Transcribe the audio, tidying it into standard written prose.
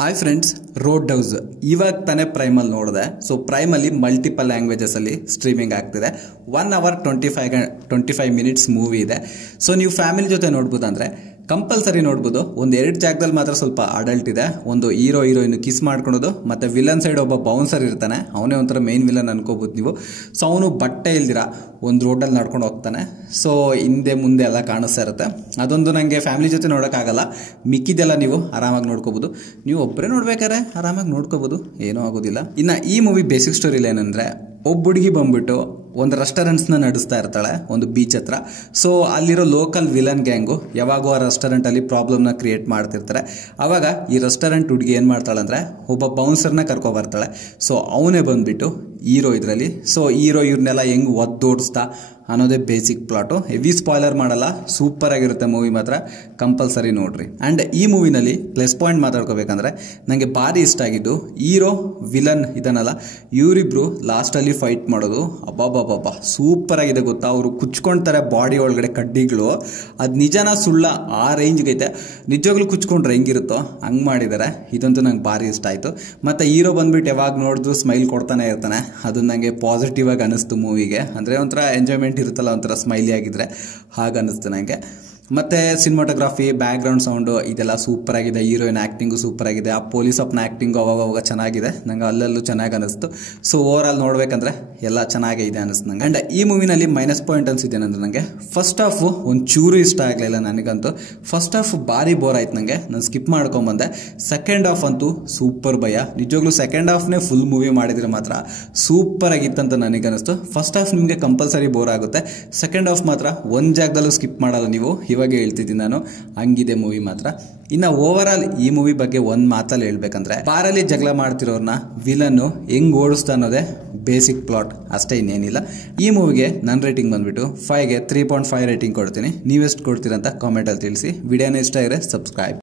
Hi friends, road ಡೌಸ್ ಇವಾಗ ತಾನೇ ಪ್ರೈಮಲ್ಲಿ ನೋಡಿದೆ. ಸೊ ಪ್ರೈಮಲ್ಲಿ ಮಲ್ಟಿಪಲ್ ಲ್ಯಾಂಗ್ವೇಜಸ್ ಅಲ್ಲಿ ಸ್ಟ್ರೀಮಿಂಗ್ ಆಗ್ತಿದೆ. 1 hour 25 minutes ಮೂವಿ ಇದೆ. ಸೊ ನೀವು ಫ್ಯಾಮಿಲಿ ಜೊತೆ ನೋಡ್ಬೋದು ಅಂದ್ರೆ ಕಂಪಲ್ಸರಿ ನೋಡ್ಬೋದು. ಒಂದು 2 ಜಾಗದಲ್ಲಿ ಮಾತ್ರ ಸ್ವಲ್ಪ ಅಡಲ್ಟ್ ಇದೆ. ಒಂದು ಹೀರೋ ಹೀರೋಯಿನ್ ಕಿಸ್ ಮಾಡ್ಕೊಳೋದು, ಮತ್ತೆ ವಿಲನ್ ಸೈಡ್ ಒಬ್ಬ ಬೌನ್ಸರ್ ಇರ್ತಾನೆ, ಅವನೇ ಒಂಥರ ಮೇನ್ ವಿಲನ್ ಅನ್ಕೋಬಹುದು ನೀವು. ಸೊ ಅವನು ಬಟ್ಟೆ ಇಲ್ದಿರ ಒಂದು ರೋಡಲ್ಲಿ ನಡ್ಕೊಂಡು ಹೋಗ್ತಾನೆ. ಸೊ ಹಿಂದೆ ಮುಂದೆ ಎಲ್ಲ ಕಾಣಿಸ್ತಾ ಇರುತ್ತೆ. ಅದೊಂದು ನನಗೆ ಫ್ಯಾಮಿಲಿ ಜೊತೆ ನೋಡೋಕ್ಕಾಗಲ್ಲ. ಮಿಕ್ಕಿದೆಲ್ಲ ನೀವು ಆರಾಮಾಗಿ ನೋಡ್ಕೋಬಹುದು. ನೀವು ಒಬ್ಬರೇ ನೋಡ್ಬೇಕಾದ್ರೆ ಆರಾಮಾಗಿ ನೋಡ್ಕೋಬಹುದು, ಏನೂ ಆಗೋದಿಲ್ಲ. ಇನ್ನು ಈ ಮೂವಿ ಬೇಸಿಕ್ ಸ್ಟೋರಿ ಏನಂದ್ರೆ, ಒಬ್ಬ ಹುಡುಗಿ ಬಂದ್ಬಿಟ್ಟು ಒಂದು ರೆಸ್ಟೋರೆಂಟ್ಸ್ನ ನಡೆಸ್ತಾ ಇರ್ತಾಳೆ ಒಂದು ಬೀಚ್ ಹತ್ರ. ಸೊ ಅಲ್ಲಿರೋ ಲೋಕಲ್ ವಿಲನ್ ಗ್ಯಾಂಗು ಯಾವಾಗೂ ಆ ರೆಸ್ಟೋರೆಂಟಲ್ಲಿ ಪ್ರಾಬ್ಲಮ್ನ ಕ್ರಿಯೇಟ್ ಮಾಡ್ತಿರ್ತಾರೆ. ಆವಾಗ ಈ ರೆಸ್ಟೋರೆಂಟ್ ಹುಡುಗಿ ಏನು ಮಾಡ್ತಾಳೆ ಅಂದರೆ, ಒಬ್ಬ ಬೌನ್ಸರ್ನ ಕರ್ಕೊಬರ್ತಾಳೆ. ಸೊ ಅವನೇ ಬಂದ್ಬಿಟ್ಟು ಹೀರೋ ಇದರಲ್ಲಿ. ಸೊ ಹೀರೋ ಇವ್ರನ್ನೆಲ್ಲ ಹೆಂಗೆ ಒದ್ದೋಡಿಸ್ತಾ ಅನ್ನೋದೇ ಬೇಸಿಕ್ ಪ್ಲಾಟು. ಹೆವಿ ಸ್ಪಾಯ್ಲರ್ ಮಾಡಲ್ಲ, ಸೂಪರ್ ಆಗಿರುತ್ತೆ ಮೂವಿ, ಮಾತ್ರ ಕಂಪಲ್ಸರಿ ನೋಡ್ರಿ. ಆ್ಯಂಡ್ ಈ ಮೂವಿನಲ್ಲಿ ಪ್ಲಸ್ ಪಾಯಿಂಟ್ ಮಾತಾಡ್ಕೋಬೇಕಂದ್ರೆ ನನಗೆ ಭಾರಿ ಇಷ್ಟ ಆಗಿದ್ದು, ಹೀರೋ ವಿಲನ್ ಇದನ್ನಲ್ಲ, ಇವರಿಬ್ರು ಲಾಸ್ಟಲ್ಲಿ ಫೈಟ್ ಮಾಡೋದು ಅಬ್ಬಾಬಾಬಾ ಸೂಪರ್ ಆಗಿದೆ ಗೊತ್ತಾ. ಅವರು ಕುಚ್ಕೊಳ್ತಾರೆ ಬಾಡಿ ಒಳಗಡೆ ಕಡ್ಡಿಗಳು, ಅದು ನಿಜನಾ ಸುಳ್ಳ ಆ ರೇಂಜ್ಗೆ ಐತೆ. ನಿಜವಾಗ್ಲೂ ಕುಚ್ಕೊಂಡ್ರೆ ಹೆಂಗಿರುತ್ತೋ ಹಂಗೆ ಮಾಡಿದ್ದಾರೆ. ಇದಂತೂ ನಂಗೆ ಭಾರಿ ಇಷ್ಟ ಆಯಿತು. ಮತ್ತು ಹೀರೋ ಬಂದ್ಬಿಟ್ಟು ಯಾವಾಗ ನೋಡಿದ್ರು ಸ್ಮೈಲ್ ಕೊಡ್ತಾನೆ ಇರ್ತಾನೆ. ಅದು ನನಗೆ ಪಾಸಿಟಿವ್ ಆಗಿ ಅನಿಸ್ತು ಮೂವಿಗೆ. ಅಂದರೆ ಒಂಥರ ಎಂಜಾಯ್ಮೆಂಟ್ ಇರುತ್ತಲ್ಲ, ಒಂಥರ ಸ್ಮೈಲಿ ಆಗಿದ್ರೆ ಹಾಗೆ ಅನ್ನಿಸ್ತು ನನಗೆ. ಮತ್ತು ಸಿನಿಮಾಟೋಗ್ರಫಿ, ಬ್ಯಾಕ್ಗ್ರೌಂಡ್ ಸೌಂಡು ಇದೆಲ್ಲ ಸೂಪರ್ ಆಗಿದೆ. ಹೀರೋಯಿನ್ ಆ್ಯಕ್ಟಿಂಗು ಸೂಪರ್ ಆಗಿದೆ. ಆ ಪೊಲೀಸ್ ಅಪ್ನ ಆ್ಯಕ್ಟಿಂಗು ಅವಾಗ ಚೆನ್ನಾಗಿದೆ, ನಂಗೆ ಅಲ್ಲಲ್ಲೂ ಚೆನ್ನಾಗಿ ಅನಿಸ್ತು. ಸೊ ಓವರ್ ಆಲ್ ನೋಡ್ಬೇಕಂದ್ರೆ ಎಲ್ಲ ಚೆನ್ನಾಗೇ ಇದೆ ಅನಿಸ್ತು ನಂಗೆ. ಆ್ಯಂಡ್ ಈ ಮೂವಿನಲ್ಲಿ ಮೈನಸ್ ಪಾಯಿಂಟ್ ಅನ್ಸಿದ್ದೇನೆಂದ್ರೆ, ನನಗೆ ಫಸ್ಟ್ ಹಾಫು ಒಂದು ಚೂರು ಇಷ್ಟ ಆಗಲಿಲ್ಲ ನನಗಂತೂ. ಫಸ್ಟ್ ಹಾಫ್ ಭಾರಿ ಬೋರ್ ಆಯ್ತು ನನಗೆ, ನಾನು ಸ್ಕಿಪ್ ಮಾಡ್ಕೊಂಬಂದೆ. ಸೆಕೆಂಡ್ ಹಾಫ್ ಅಂತೂ ಸೂಪರ್ ಭಯ, ನಿಜವಾಗ್ಲೂ ಸೆಕೆಂಡ್ ಹಾಫ್ನೇ ಫುಲ್ ಮೂವಿ ಮಾಡಿದ್ರೆ ಮಾತ್ರ ಸೂಪರ್ ಆಗಿತ್ತಂತ ನನಗನ್ನಿಸ್ತು. ಫಸ್ಟ್ ಹಾಫ್ ನಿಮಗೆ ಕಂಪಲ್ಸರಿ ಬೋರ್ ಆಗುತ್ತೆ, ಸೆಕೆಂಡ್ ಹಾಫ್ ಮಾತ್ರ ಒಂದು ಜಾಗದಲ್ಲೂ ಸ್ಕಿಪ್ ಮಾಡಲ್ಲ ನೀವು, ಇವಾಗ ಹೇಳ್ತಿದ್ದೀನಿ ನಾನು. ಹಂಗಿದೆ ಮೂವಿ ಮಾತ್ರ. ಇನ್ನು ಓವರ್ ಆಲ್ ಈ ಮೂವಿ ಬಗ್ಗೆ ಒಂದು ಮಾತಲ್ಲಿ ಹೇಳ್ಬೇಕಂದ್ರೆ, ಬಾರಲ್ಲಿ ಜಗಳ ಮಾಡ್ತಿರೋರ್ನ ವಿಲನ್ನು ಹೆಂಗ್ ಓಡಿಸ್ತಾ ಅನ್ನೋದೇ ಬೇಸಿಕ್ ಪ್ಲಾಟ್, ಅಷ್ಟೇ, ಇನ್ನೇನಿಲ್ಲ. ಈ ಮೂವಿಗೆ ನನ್ನ ರೇಟಿಂಗ್ ಬಂದ್ಬಿಟ್ಟು 5ಗೆ 3.5 ರೇಟಿಂಗ್ ಕೊಡ್ತೀನಿ. ನೀವೆಷ್ಟು ಕೊಡ್ತೀರಂತ ಕಾಮೆಂಟಲ್ಲಿ ತಿಳಿಸಿ. ವಿಡಿಯೋನ ಇಷ್ಟ ಇದ್ರೆ ಸಬ್ಸ್ಕ್ರೈಬ್.